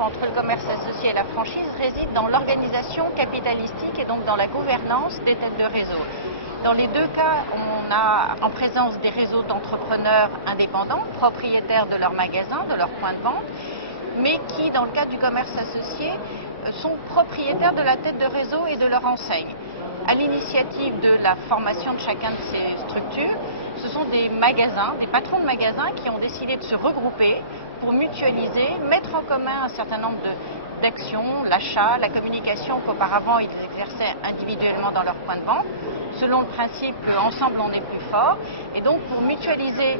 entre le commerce associé et la franchise réside dans l'organisation capitalistique et donc dans la gouvernance des têtes de réseau. Dans les deux cas, on a en présence des réseaux d'entrepreneurs indépendants, propriétaires de leurs magasins, de leurs points de vente, mais qui, dans le cadre du commerce associé, sont propriétaires de la tête de réseau et de leur enseigne. À l'initiative de la formation de chacun de ces structures, ce sont des magasins, des patrons de magasins qui ont décidé de se regrouper pour mutualiser, mettre en commun un certain nombre d'actions, l'achat, la communication qu'auparavant ils exerçaient individuellement dans leur point de vente, selon le principe qu'ensemble on est plus fort. Et donc pour mutualiser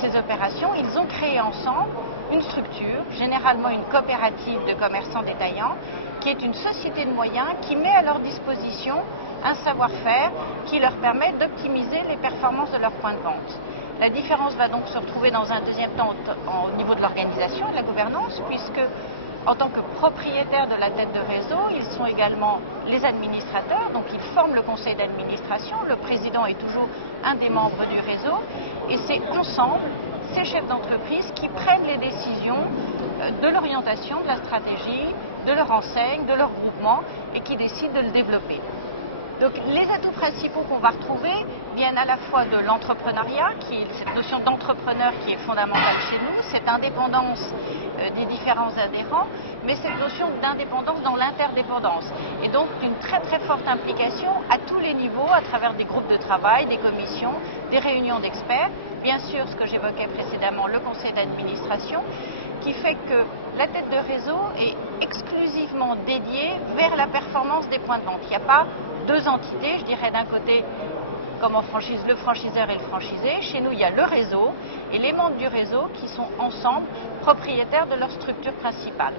ces opérations, ils ont créé ensemble une structure, généralement une coopérative de commerçants détaillants, qui est une société de moyens qui met à leur disposition un savoir-faire qui leur permet d'optimiser les performances de leur point de vente. La différence va donc se retrouver dans un deuxième temps au niveau de l'organisation et de la gouvernance, puisque en tant que propriétaires de la tête de réseau, ils sont également les administrateurs, donc ils forment le conseil d'administration, le président est toujours un des membres du réseau, et c'est ensemble ces chefs d'entreprise qui prennent les décisions de l'orientation, de la stratégie, de leur enseigne, de leur groupement, et qui décident de le développer. Donc les atouts principaux qu'on va retrouver viennent à la fois de l'entrepreneuriat, qui est cette notion d'entrepreneur qui est fondamentale chez nous, cette indépendance des différents adhérents, mais cette notion d'indépendance dans l'interdépendance. Et donc d'une très très forte implication à tous les niveaux, à travers des groupes de travail, des commissions, des réunions d'experts, bien sûr ce que j'évoquais précédemment, le conseil d'administration, qui fait que la tête de réseau est exclusivement dédiée vers la performance des points de vente. Il n'y a pas deux entités, je dirais d'un côté, comme en franchise, le franchiseur et le franchisé. Chez nous, il y a le réseau et les membres du réseau qui sont ensemble propriétaires de leur structure principale.